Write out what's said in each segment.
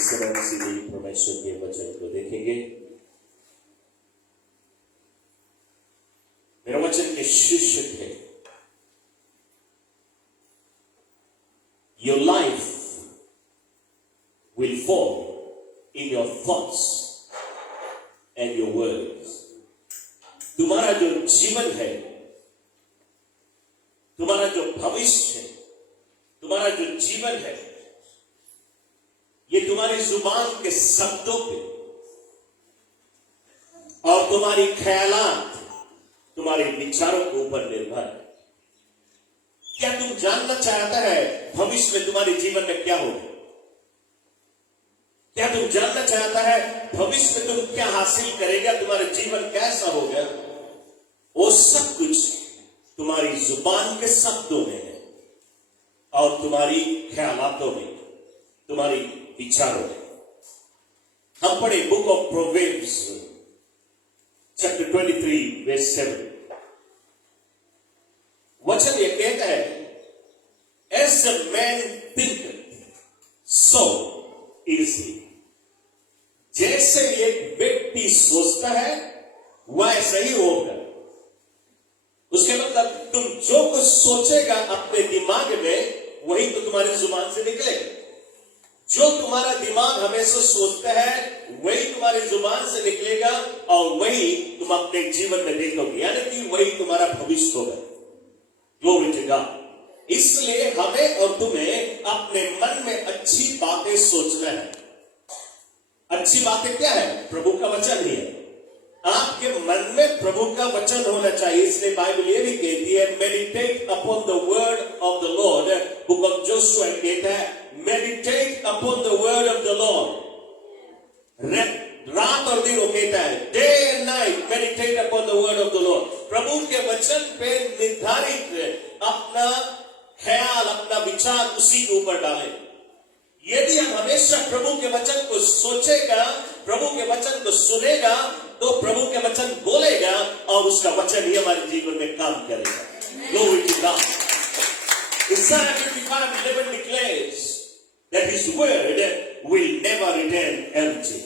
सरल सीधी परमेश्वर के वचन को देखेंगे। मेरा वचन के शीर्षक है Your life will fall in your thoughts and your words. तुम्हारा जो जीवन है, तुम्हारा जो भविष्य है, तुम्हारा जो जीवन है, ये तुम्हारी जुबान के शब्दों पे और तुम्हारी ख्यालात, तुम्हारे विचारों के ऊपर निर्भर है। क्या तुम जानना चाहता है भविष्य में तुम्हारे जीवन में क्या होगा? क्या तुम जानना चाहता है भविष्य में तुम क्या हासिल करेगा, तुम्हारा जीवन कैसा होगा? वो सब कुछ तुम्हारी जुबान के शब्दों में है और तुम्हारी ख्यालातों में, तुम्हारी विचारों में। हम पढ़े बुक ऑफ प्रोवेर्ब्स चैप्टर 23 वर्स 7। वचन ये कहता है, As a man thinketh, so is he. जैसे एक व्यक्ति सोचता है वैसा ही होगा। उसके मतलब तुम जो कुछ सोचेगा अपने दिमाग में, वही तो तुम्हारी जुबान से निकलेगा। जो तुम्हारा दिमाग हमेशा सोचता है वही तुम्हारी जुबान से निकलेगा और वही तुम अपने जीवन में देखोगे, यानी कि वही तुम्हारा भविष्य होगा। Glory to God. इसलिए हमें और तुम्हें अपने मन में अच्छी बातें सोचना है। अच्छी बातें क्या है? प्रभु का वचन ही है। आपके मन में प्रभु का वचन होना चाहिए। इसलिए बाइबल ये भी कहती है, meditate upon the word of the Lord. Book of Joshua कहता है, meditate upon the word of the Lord. रात और दिन वो कहता है, day and night meditate upon the word of the Lord. प्रभु के वचन पे निर्धारित अपना ख्याल, अपना विचार उसी के ऊपर डालें। यदि हम हमेशा प्रभु के वचन को सोचेगा, प्रभु के वचन को सुनेगा, तो प्रभु के वचन बोलेगा और उसका वचन ही हमारे जीवन में काम करेगा। Glory to God. Isaiah 55:11 declares that his word will never return empty.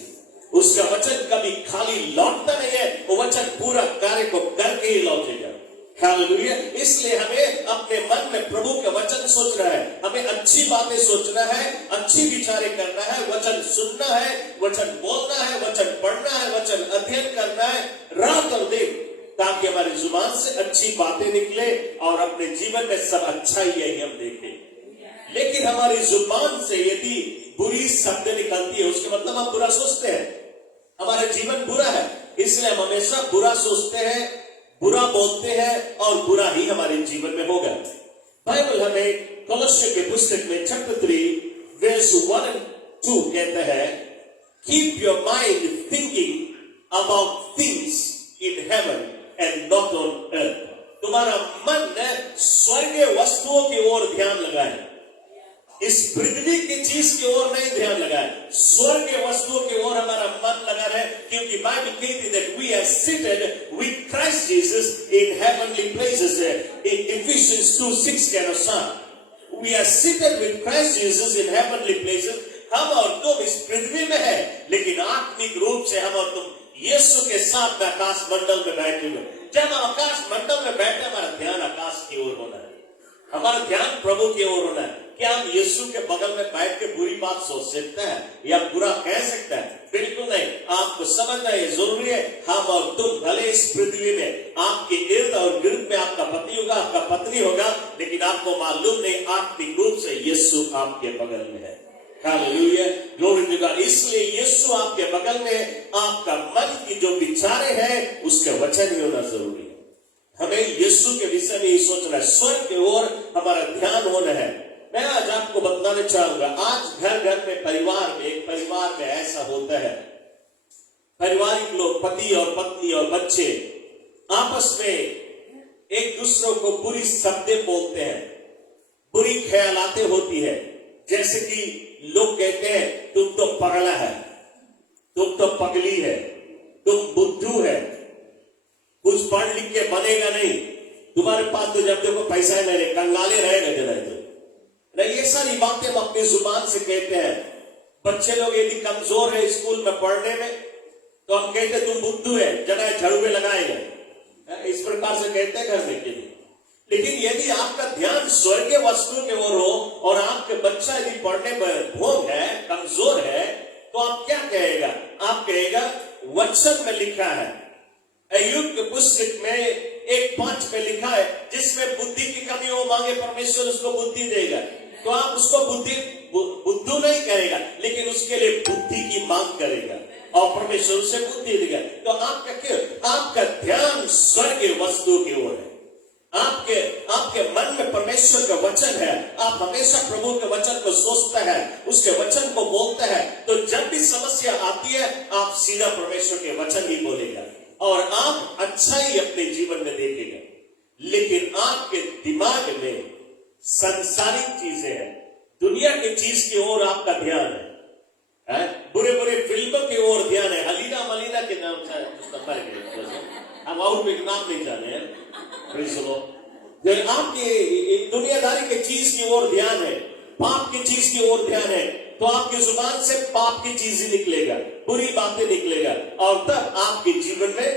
उसका वचन कभी खाली लौटता नहीं है, वो वचन पूरा कार्य को करके ही लौटेगा। हालेलुया। इसलिए हमें अपने मन में प्रभु का वचन सोचना है, हमें अच्छी बातें सोचना है, अच्छी विचारें करना है, वचन सुनना है, वचन बोलना है, वचन पढ़ना है, वचन अध्ययन करना है रात और दिन, ताकि हमारी जुबान से अच्छी बातें निकले और अपने जीवन में सब अच्छा ही है हम देखें। लेकिन हमारी जुबान से यदि बुरी शब्द निकलती है, उसके मतलब हम बुरा सोचते हैं, हमारा जीवन बुरा है, इसलिए हम हमेशा बुरा सोचते हैं, बुरा बोलते हैं और बुरा ही हमारे जीवन में होगा। बाइबल हमें कोलोस्सियों के पुस्तक में चैप्टर 3 वर्स 1 and 2 कहता है, keep your mind thinking about things in heaven and not on earth. तुम्हारा मन स्वर्गीय वस्तुओं की ओर ध्यान लगाए, इस पृथ्वी की चीज की ओर नहीं ध्यान लगाए, स्वर्ग के वस्तुओं की ओर हमारा मन लगा रहे, क्योंकि बाइबल कहती है that we are seated with Christ Jesus in heavenly places. In Ephesians 2:6 के अनुसार we are seated with Christ Jesus in heavenly places. हम और तुम इस पृथ्वी में है, लेकिन आत्मिक रूप से हम और तुम यीशु के साथ आकाश मंडल में बैठे हुए। जब हम आकाश मंडल में बैठे, हमारा ध्यान आकाश की ओर होना है, हमारा ध्यान प्रभु की ओर होना है। क्या हम यीशु के बगल में बैठ के बुरी बात सोच सकते हैं या बुरा कह सकते हैं? बिल्कुल नहीं। आपको समझना ये जरूरी है, हम और तुम भले इस पृथ्वी में आपके इर्द और गिर्द में आपका पति होगा, आपका पत्नी होगा, लेकिन आपको मालूम नहीं आत्मिक रूप से यीशु आपके बगल में है। Hallelujah, glory to God. इसलिए यीशु आपके बगल में, आपका मन की जो विचारे हैं उसके वचन ही होना जरूरी है। हमें यीशु के विषय में ही सोचना है, स्वर्ग की ओर हमारा ध्यान होना है। मैं आज आपको बताना चाहूंगा, आज घर घर में, परिवार में, एक परिवार में ऐसा होता है, पारिवारिक लोग, पति और पत्नी और बच्चे आपस में एक दूसरों को बुरी शब्दें बोलते हैं, बुरी ख्यालातें होती है। जैसे कि लोग कहते हैं, तुम तो पगला है, तुम तो पगली है, तुम बुद्धू है, कुछ पढ़ लिख के बनेगा नहीं, तुम्हारे पास तो जब देखो पैसा है नहीं, कंगाले रहेगा जरा तो नहीं। ये सारी बातें हम अपनी जुबान से कहते हैं। बच्चे लोग यदि कमजोर है स्कूल में पढ़ने में तो हम कहते तुम बुद्धू है, जगह झाड़ू में लगाएगा, इस प्रकार से कहते हैं घर में के लिए। लेकिन यदि आपका ध्यान स्वर्गीय वस्तु की ओर हो और आपके बच्चा यदि पढ़ने में भोग है, कमजोर है, तो आप क्या कहेगा? आप कहेगा वचन में लिखा है, अय्यूब के पुस्तक में 1:5 में लिखा है, जिसमें बुद्धि की कमी हो मांगे परमेश्वर उसको बुद्धि देगा। तो आप उसको बुद्धू नहीं करेगा, लेकिन उसके लिए बुद्धि की मांग करेगा और परमेश्वर उसे बुद्धि देगा। तो आपका ध्यान स्वर्गीय वस्तु की ओर है। आपके मन में परमेश्वर का वचन है, आप हमेशा प्रभु के वचन को सोचते हैं, उसके वचन को बोलते हैं। तो जब भी समस्या आती है आप सीधा परमेश्वर के वचन ही बोलेगा और आप अच्छा ही अपने जीवन में देखेगा। लेकिन आपके दिमाग में सांसारिक चीजें हैं, दुनिया की चीज की ओर आपका ध्यान है, बुरे बुरे फिल्मों की ओर ध्यान है। हलीना मलीना के नाम से हम और एक नाम नहीं जाने हैं। आपकी दुनियादारी की चीज की ओर ध्यान है, पाप की चीज की ओर ध्यान है, तो आपकी जुबान से पाप की चीज ही निकलेगा, बुरी बातें निकलेगा और तब आपके जीवन में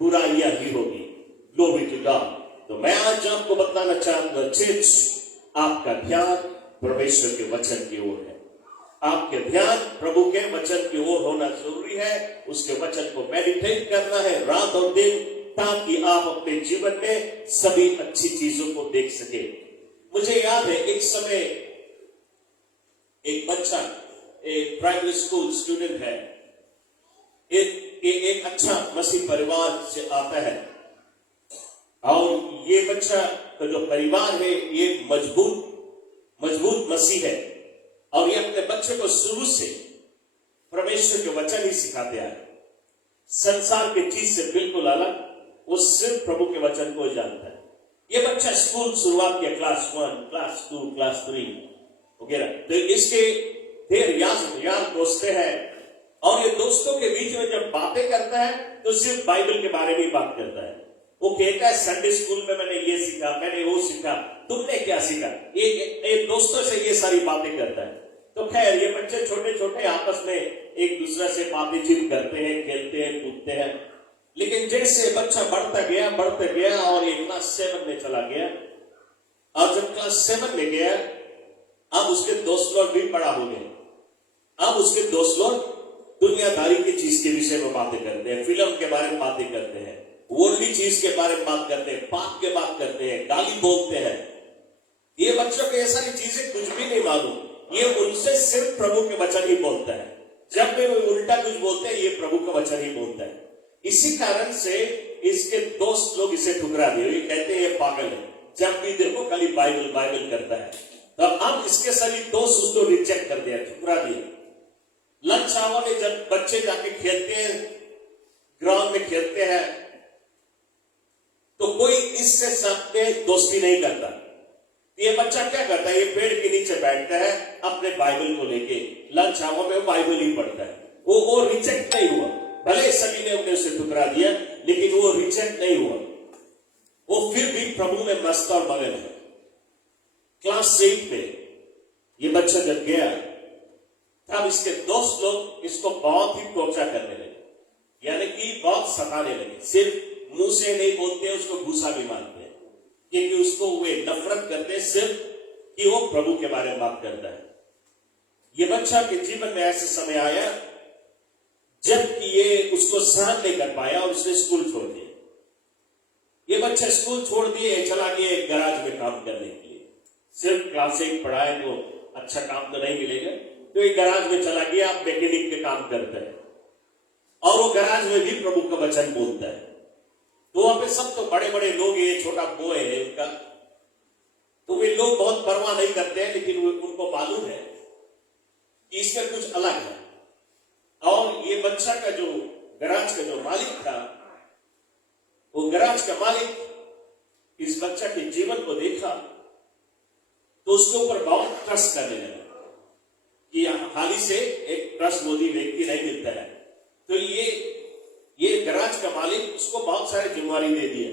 बुराइयां ही होगी। Glory to God. तो मैं आज आपको बताना चाहूंगा, आपका ध्यान परमेश्वर के वचन की ओर है। आपके ध्यान प्रभु के वचन की ओर होना जरूरी है। उसके वचन को मेडिटेट करना है रात और दिन, ताकि आप अपने जीवन में सभी अच्छी चीजों को देख सके। मुझे याद है एक समय एक बच्चा, एक प्राइमरी स्कूल स्टूडेंट है, एक अच्छा मसीह परिवार से आता है और ये बच्चा का जो परिवार है ये मजबूत मसीह है और ये अपने बच्चे को शुरू से परमेश्वर के वचन ही सिखाते आए। संसार की चीज से बिल्कुल अलग, वो सिर्फ प्रभु के वचन को जानता है। ये बच्चा स्कूल शुरुआत किया, क्लास 1, क्लास 2, क्लास 3 वगैरह। तो इसके ढेर यार दोस्तें हैं और ये दोस्तों के बीच में जब बातें करता है तो सिर्फ बाइबल के बारे में बात करता है। वो कहता है संडे स्कूल में मैंने ये सीखा, मैंने वो सीखा, तुमने क्या सीखा? ये दोस्तों से ये सारी बातें करता है। तो खैर ये बच्चे छोटे छोटे आपस में एक दूसरे से बातचीत करते हैं, खेलते हैं, कूदते हैं। लेकिन जैसे बच्चा बढ़ता गया और ये क्लास 7 में चला गया और जब क्लास 7 में गया अब उसके दोस्त लोग भी बड़ा हो गए। अब उसके दोस्त लोग दुनियादारी की चीज के विषय में बातें करते हैं, फिल्म के बारे में बातें करते हैं, वर्ल्डली चीज के बारे में बात करते हैं, पाप के बात करते हैं, गाली बोलते हैं। ये बच्चों को ये सारी चीजें कुछ भी नहीं मालूम, ये उनसे सिर्फ प्रभु के वचन ही बोलता है। जब भी वो उल्टा कुछ बोलते हैं ये प्रभु का वचन ही बोलता है। इसी कारण से इसके दोस्त लोग इसे ठुकरा दिए, ये कहते हैं ये पागल है, जब भी देखो खाली बाइबल करता है। तो अब इसके सभी दोस्त उसको रिजेक्ट कर दिया, ठुकरा दिया। लंच आवर में जब बच्चे जाके खेलते हैं, ग्राउंड में खेलते हैं, तो कोई इससे साथ में दोस्ती नहीं करता। ये बच्चा क्या करता है, ये पेड़ के नीचे बैठता है अपने बाइबल को लेके, लंच आवर में बाइबल ही पढ़ता है। वो रिजेक्ट नहीं हुआ, भले सभी ने उसे ठुकरा दिया लेकिन वो रिजेक्ट नहीं हुआ, वो फिर भी प्रभु में मस्त और मगन है। क्लास 8 में ये बच्चा जब गया तब इसके दोस्त लोग इसको बहुत ही टॉर्चर करने लगे, यानी कि बहुत सताने लगे। सिर्फ मुंह से नहीं बोलते, उसको गुस्सा भी मारते हैं, क्योंकि उसको वे नफरत करते हैं सिर्फ कि वो प्रभु के बारे में बात करता है। ये बच्चा के जीवन में ऐसे समय आया जबकि ये उसको सहन नहीं कर पाया और उसने स्कूल छोड़ दिया। ये बच्चा स्कूल छोड़ दिए, चला गया एक गैराज में काम करने के लिए। सिर्फ क्लास 8 पढ़ा है तो अच्छा काम तो नहीं मिलेगा, तो एक गैराज में चला गया, मैकेनिक के काम करता है और वो गैराज में भी प्रभु का वचन बोलता है। तो वहां पे सब तो बड़े बड़े लोग, ये छोटा बॉय है उनका, तो वे लोग बहुत परवाह नहीं करते हैं, लेकिन उनको मालूम है कि इसमें कुछ अलग है। और ये बच्चा का जो गैराज का जो मालिक था, वो गैराज का मालिक इस बच्चा के जीवन को देखा तो उसके ऊपर बहुत ट्रस्ट करने लगा कि हाली से एक ट्रस्टवर्दी व्यक्ति नहीं मिलता है। तो ये गैराज का मालिक उसको बहुत सारी जिम्मेवारी दे दी है,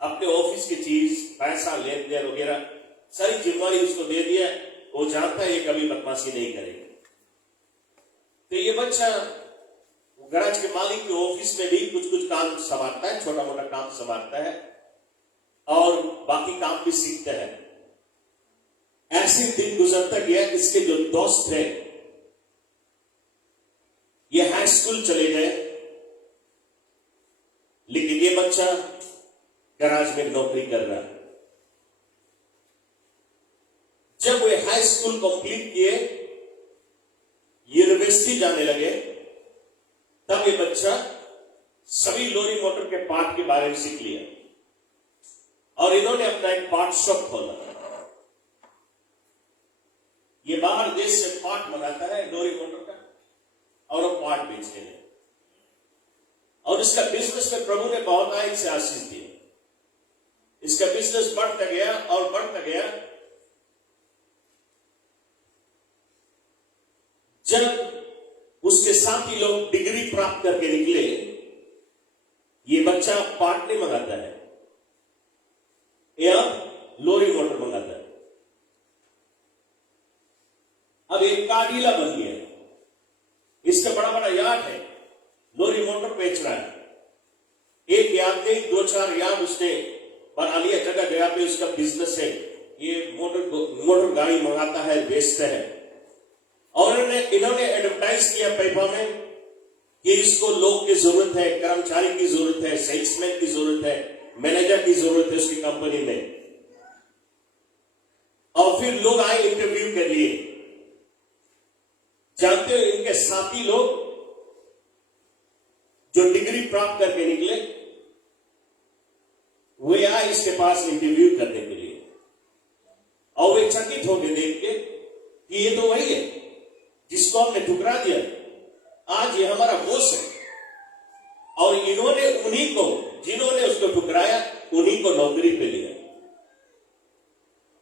अपने ऑफिस की चीज, पैसा, लेन देन वगैरह सारी जिम्मेवारी उसको दे दिया। वो जानता है ये कभी बदमाशी नहीं करेगा। तो ये बच्चा गैराज के मालिक के ऑफिस में भी कुछ कुछ काम संभालता है, छोटा मोटा काम संभालता है और बाकी काम भी सीखता है। ऐसे दिन गुजरता गया। इसके जो दोस्त थे ये हाई स्कूल चले गए, लेकिन ये बच्चा गैराज में नौकरी कर रहा है। जब वे हाई स्कूल कंप्लीट किए, यूनिवर्सिटी जाने लगे, तब ये बच्चा सभी लॉरी मोटर के पार्ट के बारे में सीख लिया और इन्होंने अपना एक पार्ट शॉप खोला। ये बाहर देश से पार्ट मंगाता है लॉरी मोटर का और वो पार्ट बेचने लगे और इसका बिजनेस में प्रभु ने बहुत आयत से आशीष दिया। इसका बिजनेस बढ़ता गया और बढ़ता गया। जब उसके साथी लोग डिग्री प्राप्त करके निकले, ये बच्चा पार्ट नहीं मंगाता है या लॉरी मोटर मंगाता है। अब एक कार डीलर बन गया। इसका बड़ा बड़ा यार्ड है, लॉरी मोटर बेच रहा है। एक यार्ड नहीं, 2-4 यार्ड उसने बना लिया जगह जगह पे उसका बिजनेस है। ये मोटर गाड़ी मंगाता है, बेचता है। और इन्होंने एडवर्टाइज किया पेपर में कि इसको लोग की जरूरत है, कर्मचारी की जरूरत है, सेल्समैन की जरूरत है, मैनेजर की जरूरत है उसकी कंपनी में। और फिर लोग आए इंटरव्यू के लिए। जानते हो इनके साथी लोग जो डिग्री प्राप्त करके निकले, वे आए इसके पास इंटरव्यू करने के लिए और वे चकित हो गए देख के कि ये तो वही है जिसको हमने ठुकरा दिया। आज ये हमारा बॉस है और इन्होंने उन्हीं को, जिन्होंने उसको ठुकराया, उन्हीं को नौकरी पे लिया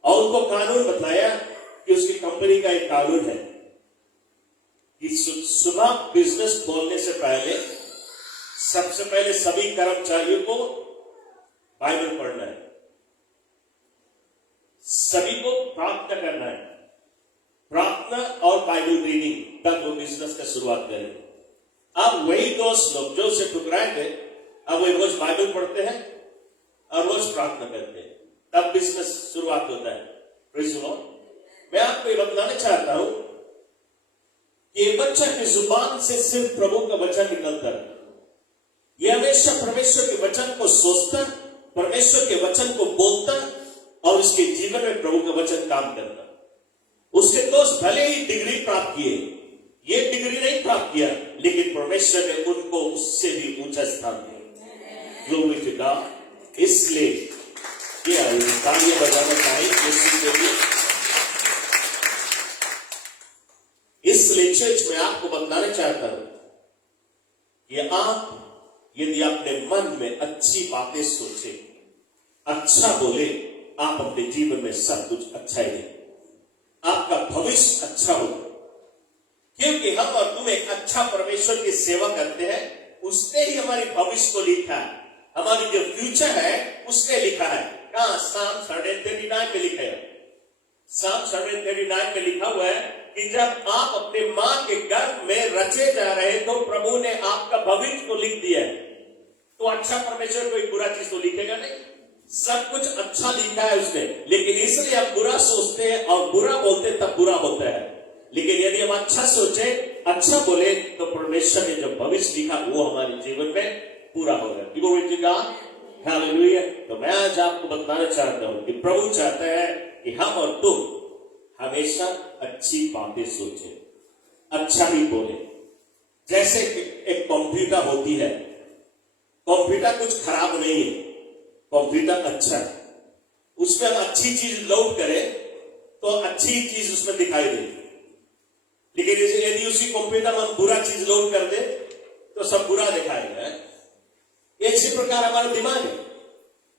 और उनको कानून बताया कि उसकी कंपनी का एक कानून है कि सुबह बिजनेस खोलने से पहले सबसे पहले सभी कर्मचारियों को बाइबल पढ़ना है, सभी को प्रार्थना करना है, प्रार्थना और बाइबल रीडिंग, तब वो बिजनेस का शुरुआत करें। अब वही दोस्त लोग जो उसे ठुकराए थे, अब वो रोज बाइबल पढ़ते हैं और रोज प्रार्थना करते हैं, तब बिजनेस शुरुआत होता है। Praise the Lord. मैं आपको ये बताना चाहता हूं कि ये बच्चा की जुबान से सिर्फ प्रभु का वचन निकलता है। ये हमेशा परमेश्वर के वचन को सोचता, परमेश्वर के वचन को बोलता और उसके जीवन में प्रभु का वचन काम करता। उसके दोस्त भले ही डिग्री प्राप्त किए, ये डिग्री नहीं प्राप्त किया, लेकिन परमेश्वर ने उनको उससे भी ऊंचा स्थान दिया। Glory to God. इसलिए ये तालियां बजाना चाहिए यीशु के लिए। इसलिए चर्च में आपको बताना चाहता हूं कि आप यदि अपने मन में अच्छी बातें सोचे, अच्छा बोले, आप अपने जीवन में सब कुछ अच्छा ही दें, आपका भविष्य अच्छा होगा। क्योंकि हम और तुम एक अच्छा परमेश्वर की सेवा करते हैं, उसने ही हमारी भविष्य को लिखा है। हमारी जो फ्यूचर है उसने लिखा है। कहां? Psalm 139 में लिखा है। Psalm 139 में लिखा हुआ है कि जब आप अपने मां के गर्भ में रचे जा रहे तो प्रभु ने आपका भविष्य को लिख दिया है। तो अच्छा परमेश्वर कोई बुरा चीज तो लिखेगा नहीं, सब कुछ अच्छा लिखा है उसने। लेकिन इसलिए हम बुरा सोचते हैं और बुरा बोलते तब बुरा होता है। लेकिन यदि हम अच्छा सोचे, अच्छा बोले, तो परमेश्वर ने जो भविष्य लिखा वो हमारे जीवन में पूरा होगा। Glory to God, hallelujah. तो मैं आज आपको बताना चाहता हूं कि प्रभु चाहता है कि हम और तुम हमेशा अच्छी बातें सोचें, अच्छा ही बोले। जैसे एक कंप्यूटर होती है, कंप्यूटर कुछ खराब नहीं है, कंप्यूटर अच्छा है। उसमें हम अच्छी चीज लोड करें तो अच्छी चीज उसमें दिखाई देगी। लेकिन यदि उसी कंप्यूटर में हम बुरा चीज लोड कर दे तो सब बुरा दिखाएगा। इसी प्रकार हमारा दिमाग है,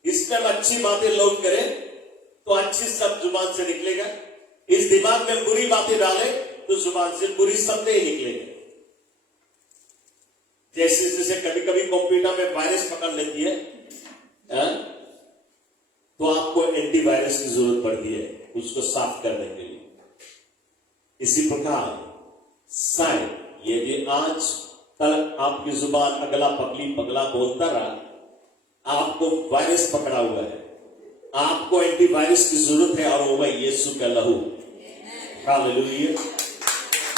इसमें हम अच्छी बातें लोड करें तो अच्छी सब जुबान से निकलेगा। इस दिमाग में बुरी बातें डालें तो जुबान से बुरी शब्द ही निकलेगा। जैसे जैसे कभी कभी कंप्यूटर में वायरस पकड़ लेती है, तो आपको एंटीवायरस की जरूरत पड़ती है उसको साफ करने के लिए। इसी प्रकार शायद यदि आज तक आपकी जुबान अगला पगली पगला बोलता रहा, आपको वायरस पकड़ा हुआ है, आपको एंटीवायरस की जरूरत है, और वो है यीशु का लहू। Hallelujah,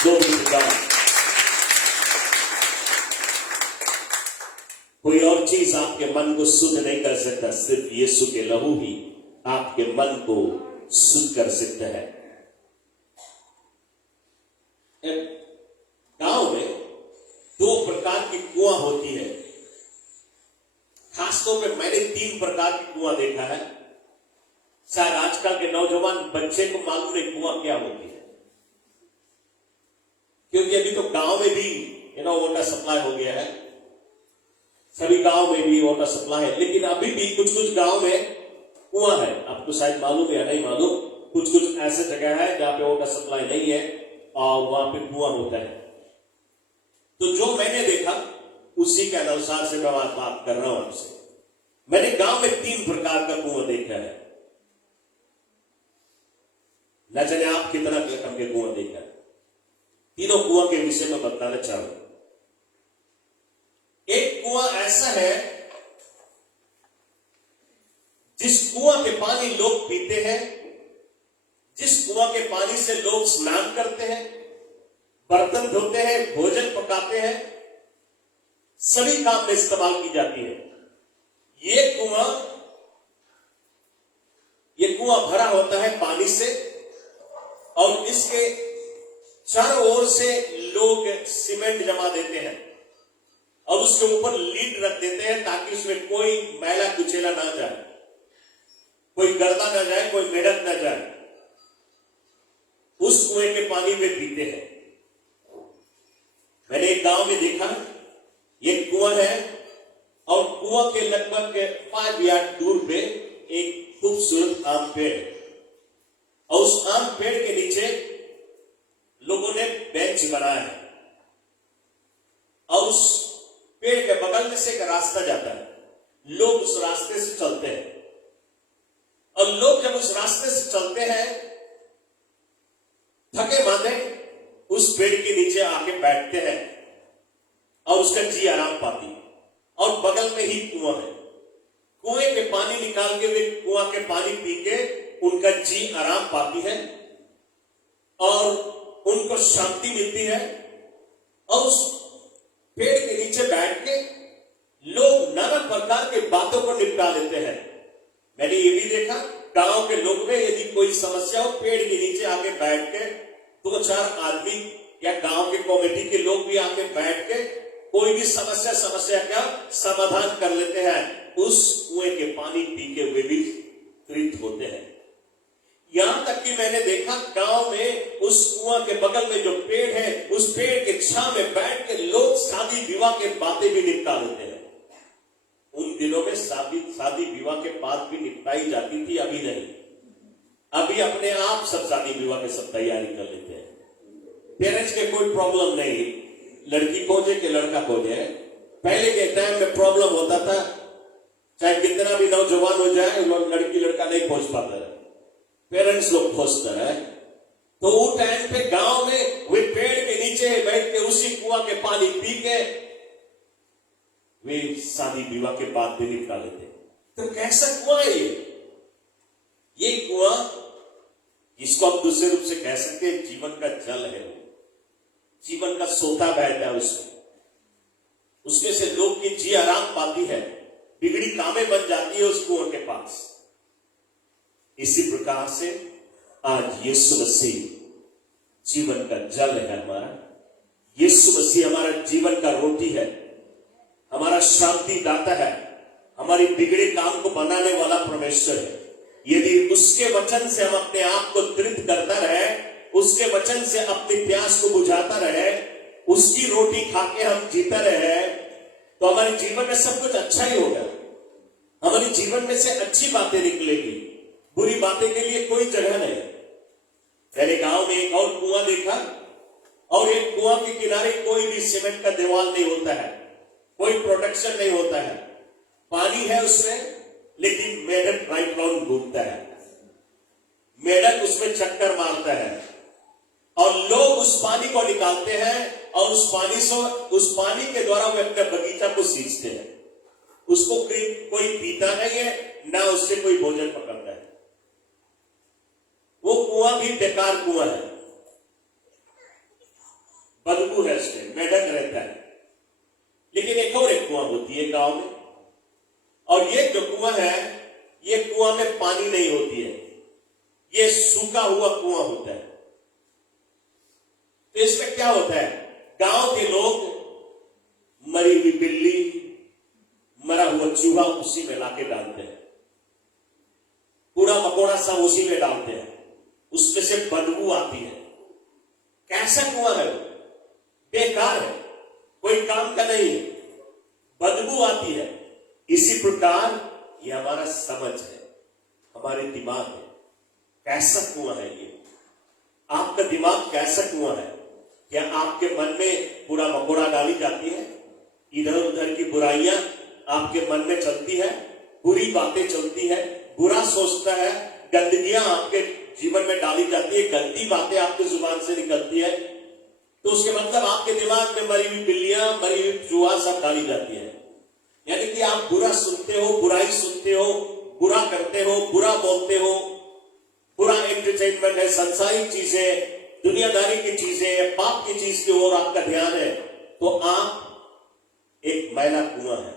glory to God. कोई और चीज आपके मन को शुद्ध नहीं कर सकता, सिर्फ यीशु के लहू ही आपके मन को शुद्ध कर सकता है। गांव में 2 प्रकार की कुआं होती है। खासतौर पे मैंने 3 प्रकार की कुआं देखा है। शायद आजकल के नौजवान बच्चे को मालूम नहीं कुआं क्या होती है, क्योंकि अभी तो गांव में भी वाटर सप्लाई हो गया है, सभी गांव में भी वाटर सप्लाई है, लेकिन अभी भी कुछ कुछ गांव में कुआं है। आपको शायद मालूम है या नहीं मालूम, कुछ कुछ ऐसे जगह है जहां पे वाटर सप्लाई नहीं है और वहां पे कुआं होता है। तो जो मैंने देखा उसी के अनुसार से मैं बात कर रहा हूं आपसे। मैंने गांव में 3 प्रकार का कुआं देखा है। न जाने आप कितना किस्म के कुआं देखा है। तीनों कुआं के विषय में बताना चाहूंगा। एक कुआं ऐसा है जिस कुआं के पानी लोग पीते हैं, जिस कुआं के पानी से लोग स्नान करते हैं, बर्तन धोते हैं, भोजन पकाते हैं, सभी काम में इस्तेमाल की जाती है। ये कुआं भरा होता है पानी से, और इसके चारों ओर से लोग सीमेंट जमा देते हैं और उसके ऊपर लीड रख देते हैं ताकि उसमें कोई मैला कुचेला ना जाए, कोई गर्दा ना जाए, कोई मेढक ना जाए। उस कुएं के पानी में पीते हैं। मैंने एक गांव में देखा, ये कुआं है और कुआं के लगभग 5 यार्ड दूर पे एक खूबसूरत आम पेड़, और उस आम पेड़ के नीचे लोगों ने बेंच बनाया है, और उस पेड़ के बगल में से एक रास्ता जाता है। लोग उस रास्ते से चलते हैं, और लोग जब उस रास्ते से चलते हैं थके मांदे उस पेड़ के नीचे आके बैठते हैं और उसका जी आराम पाती है। और बगल में ही कुआं है, कुएं के पानी निकाल के वे कुआं के पानी पी के उनका जी आराम पाती है और उनको शांति मिलती है। और उस पेड़ के नीचे बैठ के लोग नाना प्रकार के बातों को निपटा लेते हैं। मैंने ये भी देखा, गांव के लोग में यदि कोई समस्या हो, पेड़ के नीचे आके बैठ के 2-4 आदमी या गांव के कमेटी के लोग भी आके बैठ के कोई भी समस्या का समाधान कर लेते हैं। उस कुएं के पानी पी के वे भी तृप्त होते हैं। यहां तक कि मैंने देखा गांव में उस कुआं के बगल में जो पेड़ है, उस पेड़ के छांव में बैठ के लोग शादी विवाह के बातें भी निपटा लेते हैं। उन दिनों में शादी विवाह के बात भी निपटाई जाती थी, अभी नहीं। अभी अपने आप सब शादी विवाह के सब तैयारी कर लेते हैं। पेरेंट्स के कोई प्रॉब्लम नहीं, लड़की खोजे कि लड़का खोजे। पहले के टाइम में प्रॉब्लम होता था, चाहे कितना भी नौजवान हो जाए, लड़की लड़का नहीं खोज पाता है, पेरेंट्स लोग खोजते हैं। तो उस टाइम पे गांव में वे पेड़ के नीचे बैठ के उसी कुआं के पानी पी के वे शादी विवाह के बाद भी निपटा लेते। तो कैसा कुआं है ये कुआं, इसको आप दूसरे रूप से कह सकते हैं जीवन का जल है। वो जीवन का सोता बहता है उसमें से लोग की जी आराम पाती है, बिगड़ी कामें बन जाती है उस कुआं के पास। इसी प्रकार से आज यीशु मसीह जीवन का जल है हमारा। यीशु मसीह हमारा जीवन का रोटी है, हमारा शांति दाता है, हमारी बिगड़े काम को बनाने वाला परमेश्वर है। यदि उसके वचन से हम अपने आप को तृप्त करता रहे, उसके वचन से अपनी प्यास को बुझाता रहे, उसकी रोटी खा के हम जीता रहे, तो हमारे जीवन में सब कुछ अच्छा ही होगा। हमारे जीवन में से अच्छी बातें निकलेगी, बुरी बातें के लिए कोई जगह नहीं। मैंने गांव में एक और कुआं देखा, और एक कुआं के किनारे कोई भी सीमेंट का दीवार नहीं होता है, कोई प्रोटेक्शन नहीं होता है। पानी है उसमें, लेकिन मेढक राइट राउंड घूमता है, मेढक उसमें चक्कर मारता है, और लोग उस पानी को निकालते हैं और उस पानी के द्वारा वे अपने बगीचा को सींचते हैं। उसको कोई पीता नहीं है, ना उससे कोई भोजन पकड़ता है। वो कुआं भी बेकार कुआं है, बदबू है, उसमें मेढक रहता है। लेकिन एक और एक कुआं होती है गांव में, और ये जो कुआं है, ये कुआं में पानी नहीं होती है, ये सूखा हुआ कुआं होता है। तो इसमें क्या होता है, गांव के लोग मरी हुई बिल्ली, मरा हुआ चूहा उसी में लाके डालते हैं, कूड़ा मकोड़ा सब उसी में डालते हैं, उसमें से बदबू आती है। कैसा कुआं है, बेकार है, कोई काम का नहीं है, बदबू आती है। इसी प्रकार ये हमारा समझ है, हमारे दिमाग है। कैसा कुआं है ये? आपका दिमाग कैसा कुआं है? क्या आपके मन में कूड़ा मकोड़ा डाली जाती है, इधर उधर की बुराइयां आपके मन में चलती है, बुरी बातें चलती है, बुरा सोचता है, गंदगियां आपके जीवन में डाली जाती है, गंदी बातें आपके जुबान से निकलती है, तो उसके मतलब आपके दिमाग में मरी हुई बिल्लियां, मरी हुई चूहा सब डाली जाती है। यानी कि आप बुरा सुनते हो, बुराई सुनते हो, बुरा करते हो, बुरा बोलते हो, बुरा एंटरटेनमेंट है, संसारिक चीजें, दुनियादारी की चीजें, पाप की चीज की ओर आपका ध्यान है, तो आप एक मैला कुआं है,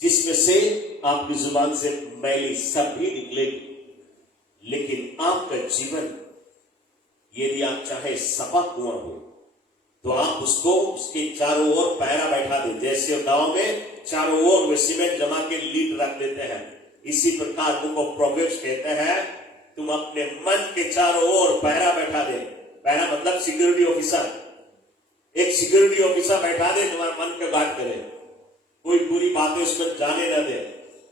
जिसमें से आपकी जुबान से मैली सब भी निकलेगी। लेकिन आपका जीवन यदि आप चाहे सफा कुआं हो, तो आप उसको उसके चारों ओर पैरा बैठा दें। जैसे गांव में चारों ओर वे सीमेंट जमा के लीड रख देते हैं, इसी प्रकार तुमको प्रोवेब्स कहते हैं, तुम अपने मन के चारों ओर पैरा बैठा दे। पैरा मतलब सिक्योरिटी ऑफिसर, एक सिक्योरिटी ऑफिसर बैठा दे, तुम्हारे मन के गार्ड करे, कोई बुरी बातें उसमें जाने न दे,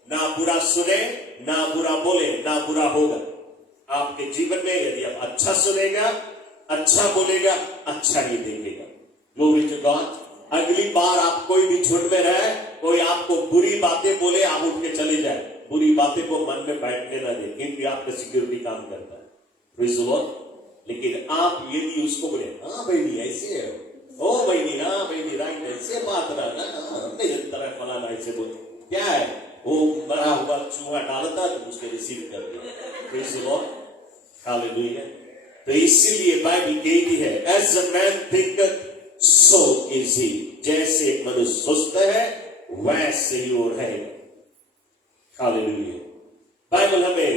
ना बुरा सुने, ना बुरा बोले, ना बुरा होगा। आपके जीवन में यदि आप अच्छा सुनेगा, अच्छा बोलेगा, अच्छा ही देखेगा। Glory to God. अगली बार आप कोई भी झुंड में रहे, कोई आपको बुरी बातें बोले, आप उठ के चले जाए, बुरी बातें को मन में बैठने ना दे, क्योंकि आपका सिक्योरिटी काम करता है। Praise the Lord. लेकिन आप यदि उसको बोले, हाँ बहनी ऐसे है, ओ बहनी, हाँ बहनी राइट, ऐसे बात रहा ना, हमने तरह फलाना ऐसे बोले, क्या है वो मरा हुआ चूहा डालता तो उसके रिसीव कर दिया। Praise the Lord, hallelujah. तो इसीलिए बाइबल कहती है, as a man thinketh so is he, जैसे एक मनुष्य सोचता है वैसे ही वो रहेगा। हालेलुया। बाइबल हमें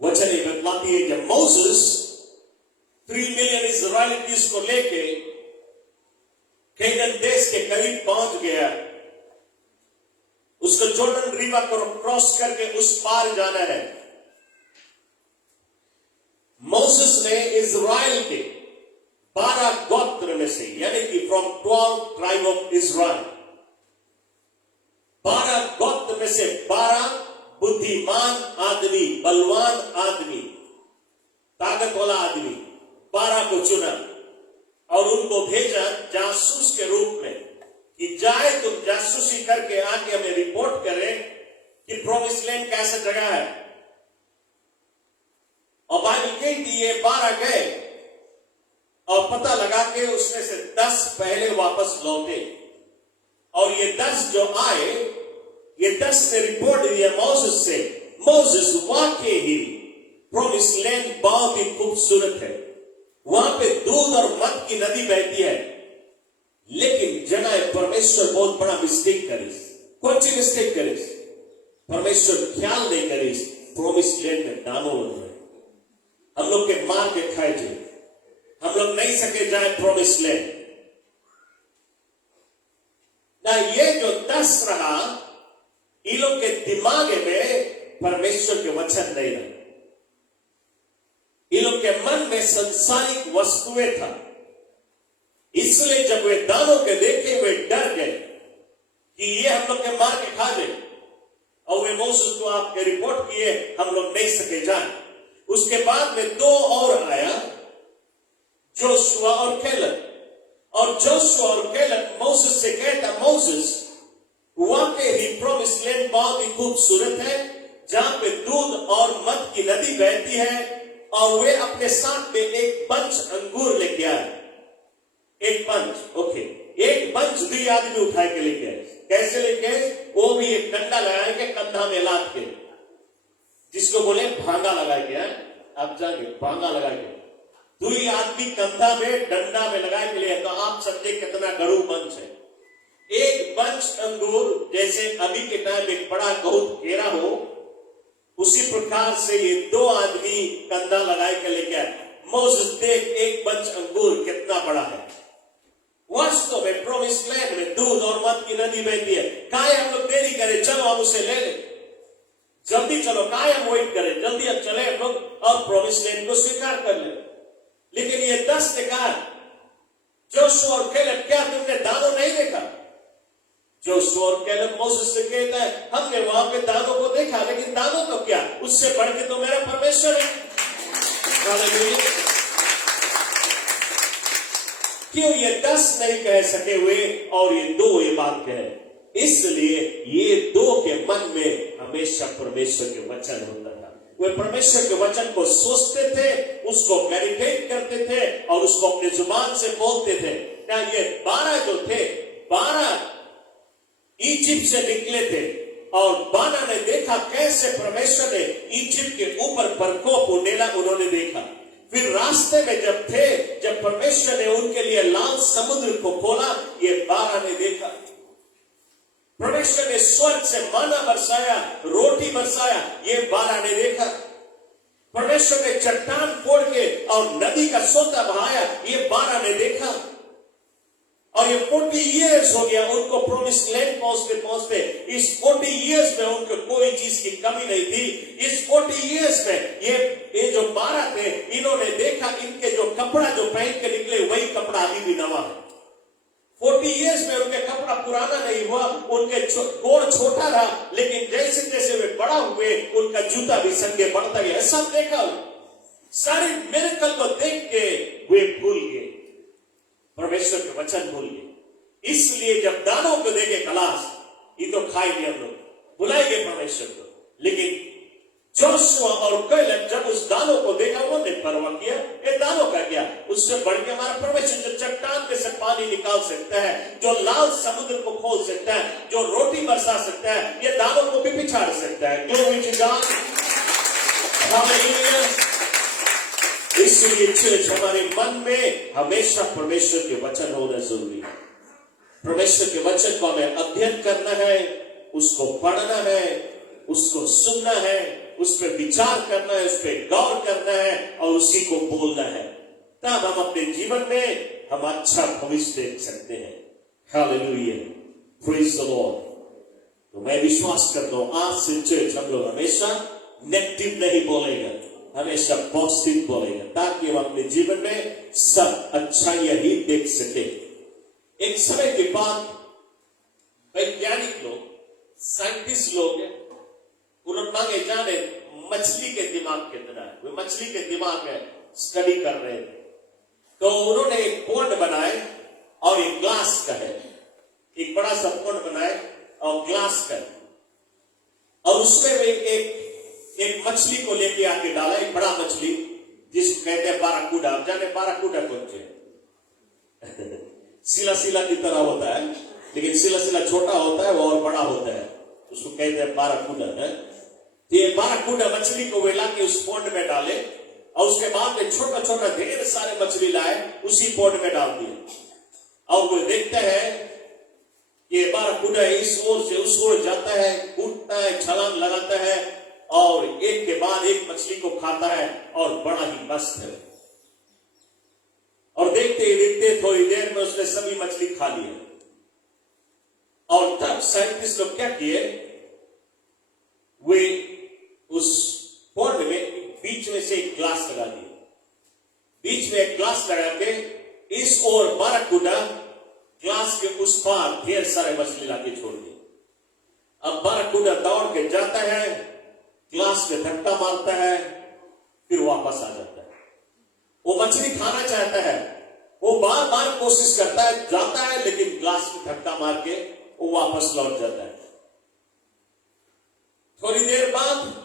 वचन बतलाती है कि मोसेस 3 मिलियन इजराइलीज को लेके कैनान देश के करीब पहुंच गया। उसको जॉर्डन रिवर को क्रॉस करके उस पार जाना है। मोसेस ने इजराइल के 12 गोत्र में से, यानी कि फ्रॉम 12 ट्राइब ऑफ इजराइल, 12 गोत्र में से 12 बुद्धिमान आदमी, बलवान आदमी, ताकत वाला आदमी 12 को चुना और उनको भेजा जासूस के रूप में कि जाए तुम जासूसी करके आके हमें रिपोर्ट करें कि प्रोमिस लैंड कैसा जगह है। और बाइबल कहती है 12 गए और पता लगा के उसमें से 10 पहले वापस लौटे, और ये 10 जो आए, ये 10 ने रिपोर्ट दिया मोसेस से, मोसेस वाकई ही प्रोमिस लैंड बहुत ही खूबसूरत है, वहां पे दूध और मध की नदी बहती है, लेकिन जनाए परमेश्वर बहुत बड़ा मिस्टेक करिस, कौन सी मिस्टेक करिस? परमेश्वर ख्याल नहीं करिस, प्रोमिस लैंड में दानों लग रहे, हम लोग के मार के खाए थे, हम लोग नहीं सके जाए प्रोमिस लैंड ना। ये जो 10 रहा, इन लोग के दिमाग में परमेश्वर के वचन नहीं रहा, इन लोग के मन में संसारिक वस्तुएं था, इसलिए जब वे दानों के देखे वे डर गए कि ये हम लोग के मार के खा गए, और वे मोसेस को आपके रिपोर्ट किए हम लोग नहीं सके जाए। उसके बाद में 2 और आया, जोशुआ और कैलेब, और जोशुआ और कैलेब मोसेस से कहता, मोसेस वाकई ही प्रोमिस लैंड बहुत ही खूबसूरत है, जहां पे दूध और मध की नदी बहती है, और वे अपने साथ में एक बंच अंगूर लेके आए, एक बंच, ओके, एक बंच दुई आदमी उठाए के लेके आए। कैसे लेके आए? वो भी एक डंडा लगाए के कंधा में लाद के, जिसको बोले भांगा लगा के, आप जाएंगे भांगा लगा के दुई आदमी कंधा में डंडा में लगाए के लिए। तो आप समझे कितना गड़ू बंच है। एक बंच अंगूर जैसे अभी के टाइम एक बड़ा बहुत घेरा हो, उसी प्रकार से ये दो आदमी कंधा लगाए के लेके आए। मोसेस देख एक बंच अंगूर कितना बड़ा है। वास्तव में प्रोमिस लैंड में दूध और मद की नदी बहती है। काहे हम लोग देरी करें, चलो हम उसे ले लें, जल्दी चलो, काहे हम वेट करें, जल्दी अब चले हम लोग और प्रोमिस लैंड को स्वीकार कर ले। लेकिन ये 10 ने कहा, जोशुआ और कैलेब, क्या तुमने दानों नहीं देखा? जोशुआ और कैलेब मोसेस से कहता है, हमने वहां पे दानों को देखा, लेकिन दानों तो क्या, उससे बढ़ के तो मेरा परमेश्वर है। क्यों ये 10 नहीं कह सके हुए और ये 2 ये बात कहे? इसलिए ये 2 के मन में हमेशा परमेश्वर के वचन होता था। वे परमेश्वर के वचन को सोचते थे, उसको मेडिटेट करते थे और उसको अपने जुबान से बोलते थे। क्या ये 12 जो थे, 12 इजिप्ट से निकले थे और 12 ने देखा कैसे परमेश्वर ने इजिप्ट के ऊपर प्रकोप उन्होंने देखा। फिर रास्ते में जब थे, जब परमेश्वर ने उनके लिए लाल समुद्र को खोला, ये 12 ने देखा। परमेश्वर ने स्वर्ग से माना बरसाया, रोटी बरसाया, ये 12 ने देखा। परमेश्वर ने चट्टान फोड़ के और नदी का सोता बहाया, ये 12 ने देखा। और ये 40 इयर्स हो गया उनको प्रोमिस लैंड पहुंचते पहुंचते। इस 40 इयर्स में उनको कोई चीज की कमी नहीं थी। इस 40 इयर्स में ये जो 12 थे, इन्होंने देखा इनके जो कपड़ा जो पहन के निकले वही कपड़ा अभी भी नवा है। 40 इयर्स में उनके कपड़ा पुराना नहीं हुआ, उनके गोड़ छोटा रहा, लेकिन जैसे जैसे वे बड़ा हुए उनका जूता भी संगे बढ़ता गया। सब देखा, सारे मिरेकल को देख के वे भूल गए, परमेश्वर के वचन भूल गए। इसलिए जब दानों को देंगे खलास, ये तो खाएंगे हम लोग, बुलाएंगे परमेश्वर को। लेकिन जोशुआ और कैलेब जब उस दानों को देखा, उन्होंने परवाह किया, ये दानों का क्या, उससे बढ़ के हमारा परमेश्वर जो चट्टान में से पानी निकाल सकता है, जो लाल समुद्र को खोल सकता है, जो रोटी बरसा सकता है, ये दानों को भी पिछाड़ सकता है। इसलिए चर्च हमारे मन में हमेशा परमेश्वर के वचन होना जरूरी है। परमेश्वर के वचन को हमें अध्ययन करना है, उसको पढ़ना है, उसको सुनना है, उस पर विचार करना है, उस पर गौर करना है और उसी को बोलना है। तब हम अपने जीवन में हम अच्छा भविष्य देख सकते हैं। Hallelujah, praise the Lord. तो मैं विश्वास करता हूं आज से चर्च हम लोग हमेशा नेगेटिव नहीं बोलेगा, हमेशा पॉजिटिव बोलेगा, ताकि हम अपने जीवन में सब अच्छा यही देख सके। एक समय के बाद वैज्ञानिक लोग, साइंटिस्ट लोग, उन्होंने मांगे जाने मछली के दिमाग कितना है, वे मछली के दिमाग में स्टडी कर रहे थे। तो उन्होंने एक पोंड बनाए और एक ग्लास का है, एक बड़ा सा पोंड बनाए और ग्लास का, और उसमें वे एक मछली को लेके आके डाला, एक बड़ा मछली जिसको कहते हैं बाराकूडा। आप जाने बाराकूडा कौन से सिला सिला की तरह होता है, लेकिन सिला सिला छोटा होता है, वो और बड़ा होता है, उसको कहते हैं बाराकूडा है। ये बाराकूडा मछली को वे लाके उस पोंड में डाले और उसके बाद में छोटा छोटा ढेर सारे मछली लाए, उसी पोंड में डाल दिए। और वो देखते हैं ये बाराकूडा इस ओर से उस ओर जाता है, कूदता है, छलांग लगाता है और एक के बाद एक मछली को खाता है और बड़ा ही मस्त है। और देखते ही देखते थोड़ी देर में उसने सभी मछली खा लिया। और तब साइंटिस्ट लोग क्या किए, वे उस पोंड में बीच में से एक ग्लास लगा दिए, बीच में एक ग्लास लगा के इस ओर बाराकूडा, ग्लास के उस पार ढेर सारे मछली लाके छोड़ दिए। अब बाराकूडा दौड़ के जाता है, ग्लास में धक्का मारता है, फिर वापस आ जाता है। वो मछली खाना चाहता है, वो बार बार कोशिश करता है, जाता है, लेकिन ग्लास में धक्का मार के वो वापस लौट जाता है। थोड़ी देर बाद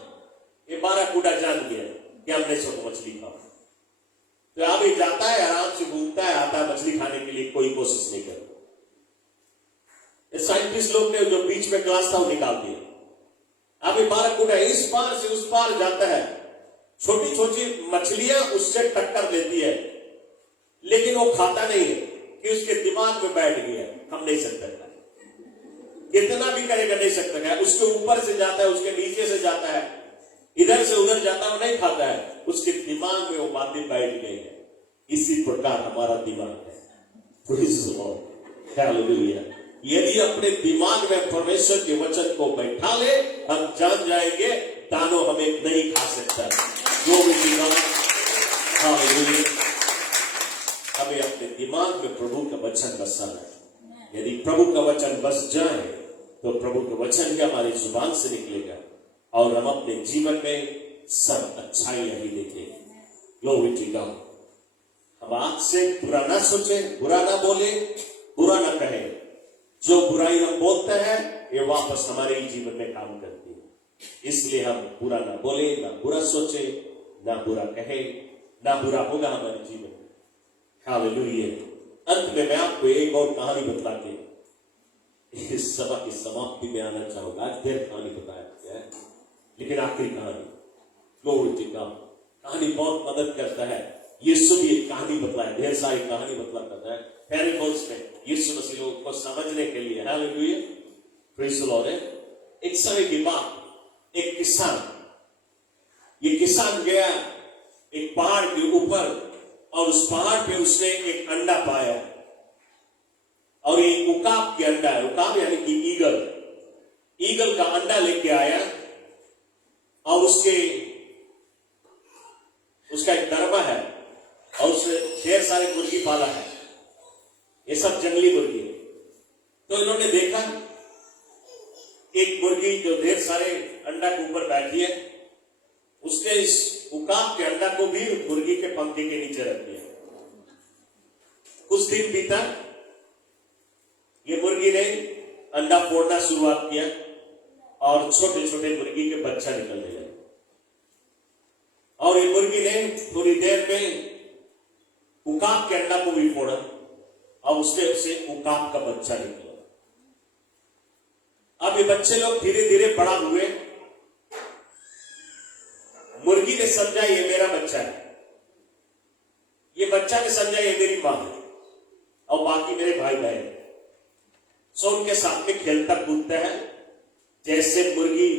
ये बाराकूडा जान गया कि हमने सब मछली खा। तो अभी जाता है, आराम से घूमता है, आता है मछली खाने के लिए, कोई कोशिश नहीं करता। साइंटिस्ट लोग ने जो बीच में ग्लास था वो निकाल दिया। अभी बारहकुंडा इस पार से उस पार जाता है, छोटी छोटी मछलियां उससे टक्कर लेती है, लेकिन वो खाता नहीं है कि उसके दिमाग में बैठ गया हम नहीं सकते, कितना भी करेगा नहीं सकता है। उसके ऊपर से जाता है, उसके नीचे से जाता है, इधर से उधर जाता है, वो नहीं खाता है, उसके दिमाग में वो बातें बैठ गई है। इसी प्रकार हमारा दिमाग है। Praise the Lord, hallelujah. यदि अपने दिमाग में परमेश्वर के वचन को बैठा ले, हम जान जाएंगे दानों हमें नहीं खा सकता। जो भी दिमाग, हालेलुया, हमें अपने दिमाग में प्रभु का वचन बसाना है। यदि प्रभु का वचन बस जाए तो प्रभु का वचन ही हमारी जुबान से निकलेगा और हम अपने जीवन में सब अच्छाइयां ही देखेंगे। Glory to God. हम आज से बुरा ना सोचे, बुरा ना बोले, बुरा ना कहे। जो बुराई हम बोलते हैं ये वापस हमारे ही जीवन में काम करती है। इसलिए हम बुरा ना बोले, ना बुरा सोचे, ना बुरा कहे, ना बुरा होगा हमारे जीवन में। हालेलुया। अंत में मैं आपको एक और कहानी बता के इस सभा की समाप्ति में आना चाहूंगा। आज देर कहानी बताया है, लेकिन आखिरी कहानी, ग्लोरी टू गॉड। कहानी बहुत मदद करता है। यीशु भी एक कहानी बतलाया, ढेर सारी कहानी बतलाता है पैराबल्स में, यीशु मसीह लोगों को समझने के लिए। Hallelujah, praise the Lord. एक समय की बात, एक किसान, ये किसान गया एक पहाड़ के ऊपर और उस पहाड़ पे उसने एक अंडा पाया, और ये उकाब के अंडा है। उकाब यानी कि ईगल, ईगल का अंडा लेके आया और उसका एक दरबा है और उसने ढेर सारे मुर्गी पाला है। ये सब जंगली मुर्गी है। तो इन्होंने देखा एक मुर्गी जो ढेर सारे अंडा के ऊपर बैठी है, उसने इस उकाब के अंडा को भी मुर्गी के पंखे के नीचे रख दिया। कुछ दिन बीता, ये मुर्गी ने अंडा फोड़ना शुरुआत किया और छोटे छोटे मुर्गी के बच्चा निकलने लगे। और ये मुर्गी ने थोड़ी देर में उकाब के अंडा को भी फोड़ा और उससे उकाब का बच्चा निकला। अब ये बच्चे लोग धीरे धीरे बड़ा हुए। मुर्गी ने समझा ये मेरा बच्चा है, ये बच्चा ने समझा ये मेरी मां है और बाकी मेरे भाई बहन। सो उनके साथ में खेलता कूदता है, जैसे मुर्गी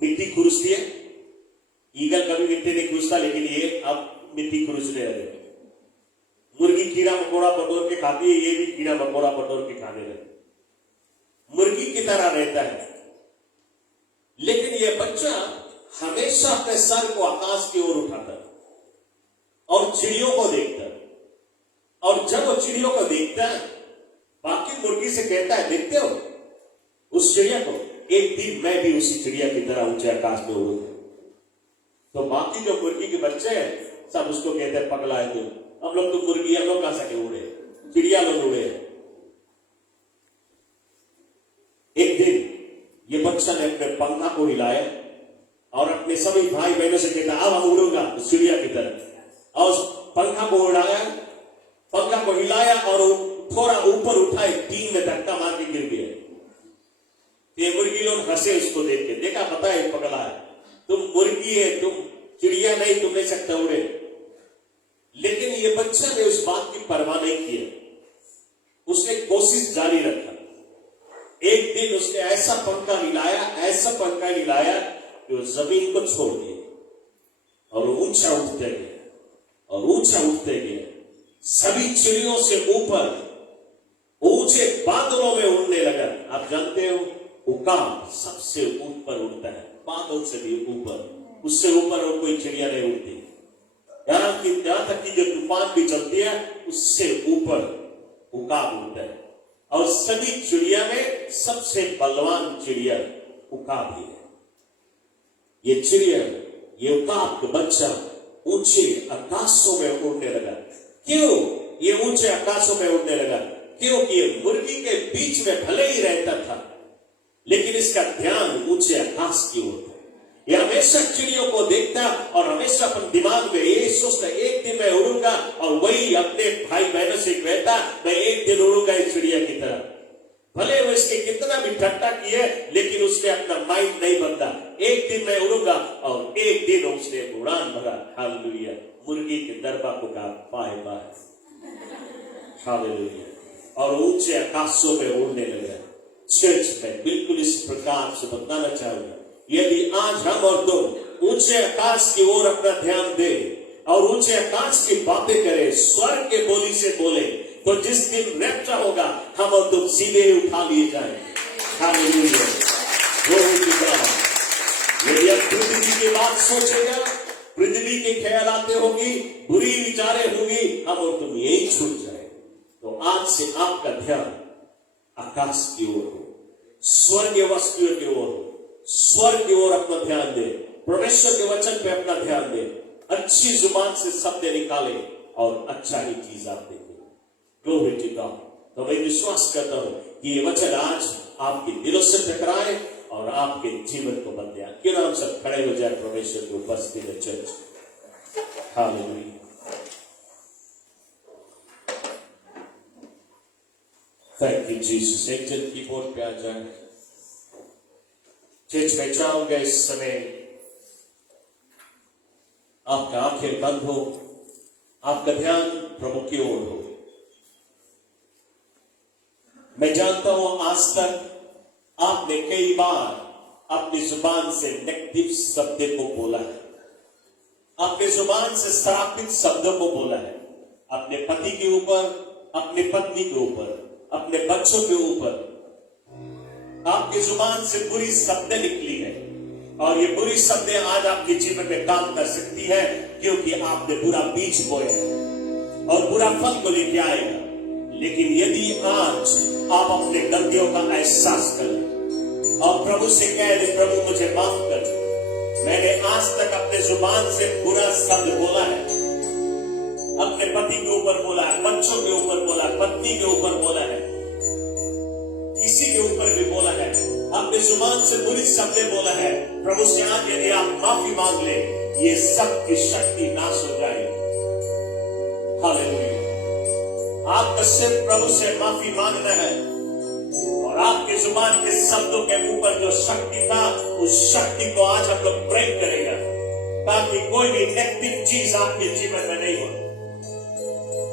मिट्टी खुरसती है। ईगल कभी मिट्टी नहीं खुरसता, लेकिन ये अब मिट्टी खुरसने लगे। मुर्गी कीड़ा मकोड़ा बटोर के खाती है, ये भी कीड़ा मकोड़ा बटोर के खाने लगे। मुर्गी की तरह रहता है, लेकिन ये बच्चा हमेशा अपने सर को आकाश की ओर उठाता है और चिड़ियों को देखता है। और जब वो चिड़ियों को देखता है, बाकी मुर्गी से कहता है, देखते हो उस चिड़िया को, एक दिन मैं भी उसी चिड़िया की तरह ऊंचे आकाश में उड़ूंगा। तो बाकी जो मुर्गी के बच्चे हैं सब उसको कहते हैं, पगला है तू, हम लोग तो मुर्गी, हम लोग कहां सके उड़े, चिड़िया लोग उड़े। एक दिन ये बच्चा ने अपने पंखा को हिलाया और अपने सभी भाई बहनों से कहता, अब हम उड़ूंगा उस चिड़िया की तरह। और उस पंखा को उड़ाया, पंखा को हिलाया और थोड़ा ऊपर उठाए, टीन में धक्का मार के गिर गया। ये मुर्गी लोग हंसे उसको देख के, देखा पता है पगला है, तुम मुर्गी है, तुम चिड़िया नहीं, तुम नहीं सकते उड़े। लेकिन ये बच्चा ने उस बात की परवाह नहीं किया, उसने कोशिश जारी रखा। एक दिन उसने ऐसा पंखा हिलाया, ऐसा पंखा हिलाया कि वो जमीन को छोड़ दिया और ऊंचा उठते गए और ऊंचा उठते गए, सभी चिड़ियों से ऊपर ऊंचे बादलों में उड़ने लगा। आप जानते हो उकाब सबसे ऊपर उड़ता है, बादल से भी ऊपर, उससे ऊपर और कोई चिड़िया नहीं उड़ती। यहां तक कि जो तूफान भी चलती है उससे ऊपर उकाब उड़ता है। और सभी चिड़िया में सबसे बलवान चिड़िया उकाब ही है। ये चिड़िया, ये उकाब का बच्चा ऊंचे आकाशों में उड़ने लगा। क्यों ये ऊंचे आकाशों में उड़ने लगा? क्योंकि ये मुर्गी के बीच में भले ही रहता था, लेकिन इसका ध्यान ऊंचे आकाश की ओर था। ये हमेशा चिड़ियों को देखता और हमेशा अपन दिमाग में ये सोचता, एक दिन मैं उड़ूंगा, और वही अपने भाई बहनों से कहता, मैं एक दिन उड़ूंगा इस चिड़िया की तरह। भले वो इसके कितना भी ठट्टा किए, लेकिन उसने अपना माइंड नहीं बदला। एक दिन मैं उड़ूंगा, और एक दिन उसने उड़ान भरा। हालेलुया। मुर्गी के दरबा को कहा बाय बाय। हालेलुया। और ऊंचे आकाशों में उड़ने लगा। चर्च में बिल्कुल इस प्रकार से बताना चाहूंगा, यदि आज हम और तुम ऊंचे आकाश की ओर अपना ध्यान दे और ऊंचे आकाश की बातें करें, स्वर्ग के बोली से बोले, तो जिस दिन रैप्चर होगा हम और तुम सीधे उठा लिए जाएंगे। हालेलुया। यदि हम पृथ्वी की बात सोचेगा, पृथ्वी के ख्याल आते होगी, बुरी विचारें होगी, हम और तुम यही छूट जाए। तो आज से आपका ध्यान आकाश की ओर हो, स्वर्गीय वस्तुओं की ओर हो, स्वर्ग की ओर अपना ध्यान दे, परमेश्वर के वचन पे अपना ध्यान दे, अच्छी जुबान से शब्द निकाले और अच्छा ही चीज आप देखें। Glory to God. तो मैं विश्वास करता हूं कि ये वचन आज आपके दिलों से टकराए और आपके जीवन को बदले। क्यों ना हम सब खड़े हो जाए परमेश्वर की उपस्थिति में church. Hallelujah. Thank you Jesus. एक जन कीबोर्ड पे आ जाए। चर्च में चाहूंगा इस समय आपका आंखें बंद हो, आपका ध्यान प्रभु की ओर हो। मैं जानता हूं आज तक आपने कई बार अपनी जुबान से नेगेटिव शब्दों को बोला है, अपनी जुबान से श्रापित शब्दों को बोला है, अपने पति के ऊपर, अपने पत्नी के ऊपर, अपने बच्चों के ऊपर आपकी जुबान से बुरी शब्दें निकली है। और ये बुरी शब्दें आज आपके जीवन में काम कर सकती है, क्योंकि आपने बुरा बीज बोया है और बुरा फल को लेके आएगा। लेकिन यदि आज आप अपने गलतियों का एहसास करें और प्रभु से कह दे, प्रभु मुझे माफ कर, मैंने आज तक अपने जुबान से बुरा शब्द बोला है, अपने पति के ऊपर बोला है, बच्चों के ऊपर बोला, पत्नी के ऊपर बोला है, किसी के ऊपर भी बोला है, अपने जुबान से बुरी शब्दें बोला है। प्रभु से आज यदि आप माफी मांग ले, ये सब की शक्ति नाश हो जाएगी। हालेलुया। आपको सिर्फ प्रभु से माफी मांगना है और आपके जुबान के शब्दों के ऊपर जो शक्ति था, उस शक्ति को आज हम लोग ब्रेक करेगा, ताकि कोई भी नेगेटिव चीज आपके जीवन में नहीं हो,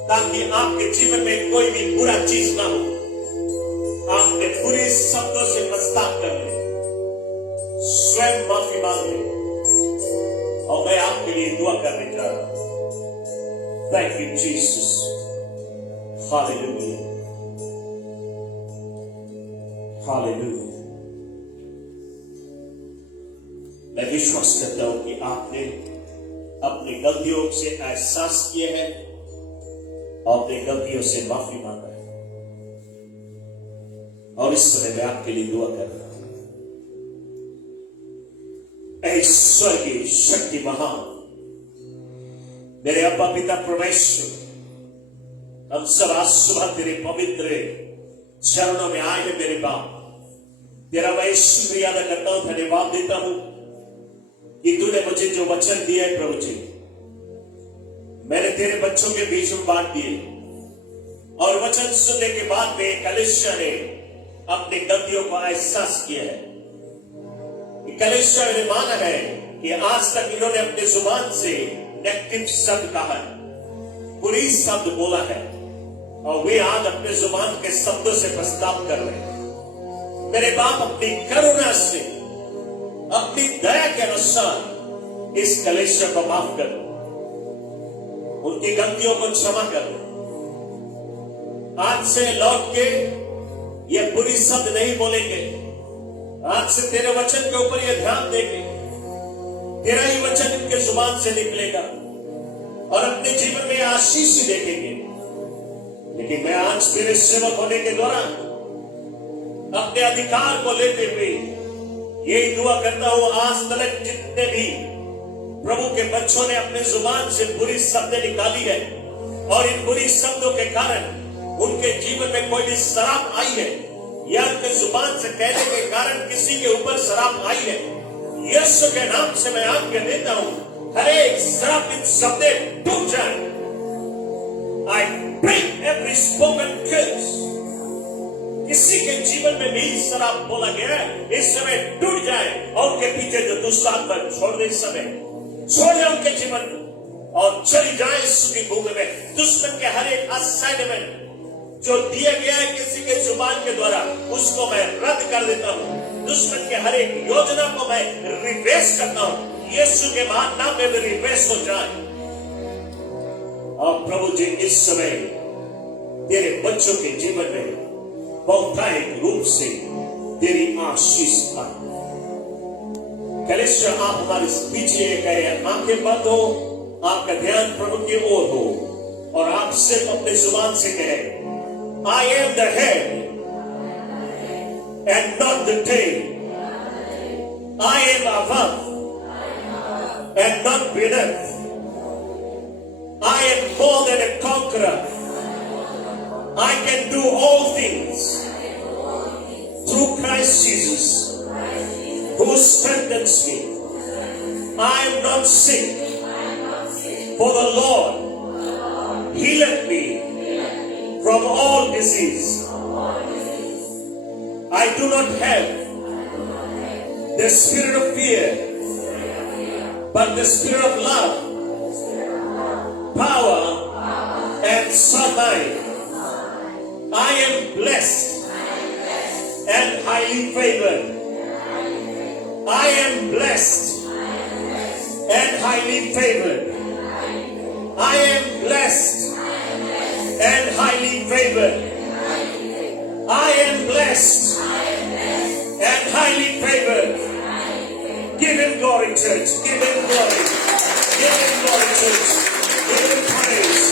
ताकि आपके जीवन में कोई भी बुरा चीज ना हो। आपने बुरे शब्दों से पछतावा कर ले, स्वयं माफी मांग ले, और मैं आपके लिए दुआ करने जा रहा हूं। Thank you Jesus. Hallelujah. Hallelujah. मैं विश्वास करता हूं कि आपने अपनी गलतियों से एहसास किया है और अपनी गलतियों से माफी मांगा है, और इस समय मैं आपके लिए दुआ कर रहा हूं। स्वर्गीय शक्ति महान मेरे अब्बा पिता परमेश्वर, हम सब आज सुबह तेरे पवित्र चरणों में आए हैं मेरे बाप। तेरा मैं शुक्रिया अदा करता हूं, धन्यवाद देता हूं कि तूने मुझे जो वचन दिया है प्रभु जी, मैंने तेरे बच्चों के बीच में बांट दिए, और वचन सुनने के बाद में कलीसिया ने अपनी गलतियों को एहसास किया है। कलीसिया ने माना है कि आज तक इन्होंने अपने जुबान से नेगेटिव शब्द कहा है, बुरी शब्द बोला है, और वे आज अपने जुबान के शब्दों से पछतावा कर रहे हैं। मेरे बाप अपनी करुणा से, अपनी दया के अनुसार इस कलीसिया को माफ कर, उनकी गलतियों को क्षमा कर। आज से लौट के ये बुरी शब्द नहीं बोलेंगे। आज से तेरे वचन के ऊपर ये ध्यान देंगे, तेरा ही वचन इनके जुबान से निकलेगा और अपने जीवन में आशीष देखेंगे। लेकिन मैं आज तेरे सेवक होने के दौरान अपने अधिकार को लेते हुए यही दुआ करता हूं, आज तक जितने भी प्रभु के बच्चों ने अपने जुबान से बुरी शब्द निकाली है और इन बुरी शब्दों के कारण उनके जीवन में कोई भी शराब आई है, या उनके जुबान से कहने के कारण किसी के ऊपर शराब आई है, यीशु के नाम से मैं आज्ञा देता हूं, हर एक श्रापित शब्द टूट जाए। I break every spoken curse. किसी के जीवन में भी शराब बोला गया है, इस समय टूट जाए और उनके पीछे जो दुष्ट आत्मा छोड़ दे, इस समय छोड़ जाए उनके जीवन और चली जाए यीशु की भूमि में। दुश्मन के हर एक असाइनमेंट जो दिया गया है किसी के जुबान के द्वारा, उसको मैं रद्द कर देता हूं। दुश्मन के हर एक योजना को मैं रिवर्स करता हूं। यीशु के महान नाम में भी रिवर्स हो जाए। और प्रभु जी इस समय तेरे बच्चों के जीवन में बहुतायत रूप से तेरी आशीष पाए। कलेश्वर आप हमारे बीच लिए गए, आंखें बंद हो, आपका ध्यान प्रभु की ओर हो और आप सिर्फ अपने जुबान से कहें, I am the head and not the tail. I am above and not beneath. I am more than a conqueror. I can do all things through Christ Jesus who strengthens me. I am not sick, for the Lord healeth me from all disease. I do not have the spirit of fear, but the spirit of love, power, and sound mind. I am blessed and highly favored. I am blessed and highly favored. I am blessed and highly favored. I am blessed and highly favored. Give him glory, church. Give him glory. Give him glory, church. Give him praise.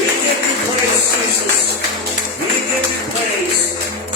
We give you praise, Jesus. We give you praise.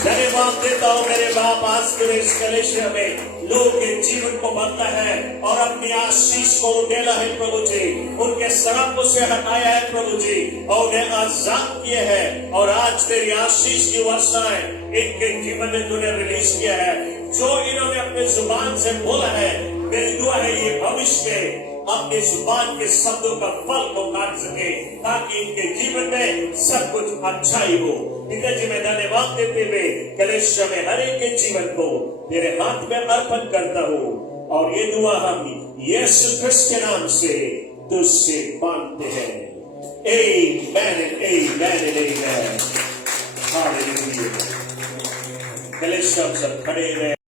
धन्यवाद देता हूं मेरे बाप, आज के इस कलेशा में लोग के जीवन को बदला है और अपनी आशीष को उड़ेला है प्रभु जी। उनके शराबों से हटाया है प्रभु जी और उन्हें आजाद किए हैं। और आज तेरी आशीष की वर्षाएं इनके जीवन में तूने रिलीज किया है। जो इन्होंने अपने जुबान से बोला है, मेरी दुआ है ये भविष्य के अपने जुबान के शब्दों का फल को काट सके, ताकि इनके जीवन में सब कुछ अच्छा ही हो। पिताजी मैं धन्यवाद देते हुए कलेशा में हर एक के जीवन को तेरे हाथ में अर्पण करता हूँ और ये दुआ हम यीशु क्रिस्त के नाम से तुझसे मांगते हैं। Amen and amen and amen. Hallelujah. कलेशा सब खड़े रहे।